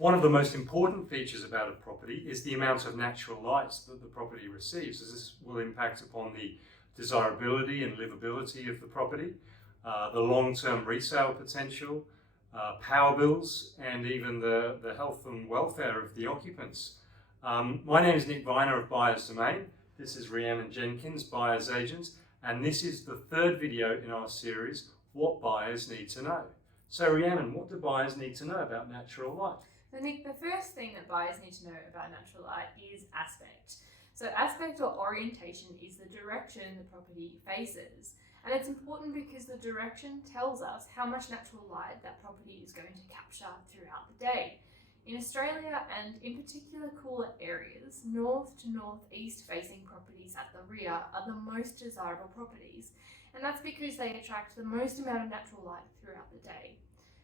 One of the most important features about a property is the amount of natural light that the property receives, as this will impact upon the desirability and livability of the property, the long-term resale potential, power bills, and even the health and welfare of the occupants. My name is Nick Viner of Buyer's Domain. This is Rhiannan Jenkins, Buyer's Agent, and this is the third video in our series, What Buyers Need to Know. So Rhiannan, what do buyers need to know about natural light? So Nick, the first thing that buyers need to know about natural light is aspect. So aspect or orientation is the direction the property faces. And it's important because the direction tells us how much natural light that property is going to capture throughout the day. In Australia, and in particular cooler areas, north to northeast facing properties at the rear are the most desirable properties. And that's because they attract the most amount of natural light throughout the day.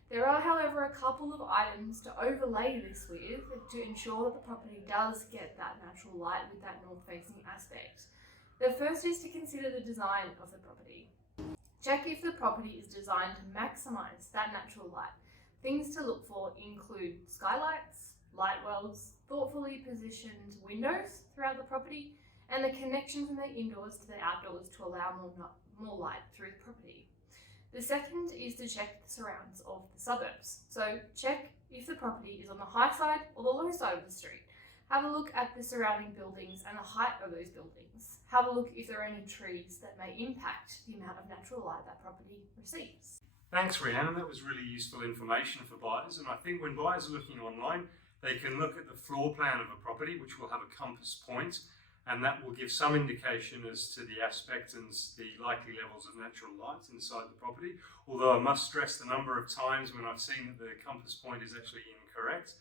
There are, however, a couple of items to overlay this with to ensure that the property does get that natural light with that north-facing aspect. The first is to consider the design of the property. Check if the property is designed to maximise that natural light. Things to look for include skylights, light wells, thoughtfully positioned windows throughout the property, and the connection from the indoors to the outdoors to allow more light through the property. The second is to check the surrounds of the suburbs. So check if the property is on the high side or the low side of the street. Have a look at the surrounding buildings and the height of those buildings. Have a look if there are any trees that may impact the amount of natural light that property receives. Thanks Rhiannan, that was really useful information for buyers, and I think when buyers are looking online, they can look at the floor plan of a property which will have a compass point, and that will give some indication as to the aspect and the likely levels of natural light inside the property. Although I must stress the number of times when I've seen that the compass point is actually incorrect.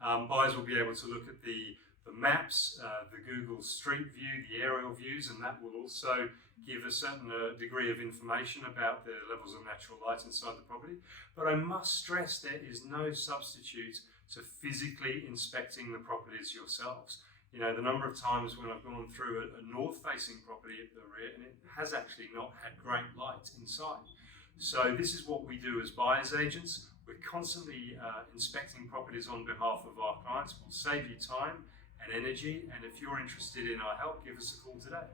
Buyers will be able to look at the maps, the Google Street View, the aerial views, and that will also give a certain degree of information about the levels of natural light inside the property. But I must stress there is no substitute to physically inspecting the properties yourselves. You know, the number of times when I've gone through a north-facing property at the rear and it has actually not had great light inside. So this is what we do as buyer's agents. We're constantly inspecting properties on behalf of our clients. We'll save you time and energy, and if you're interested in our help, give us a call today.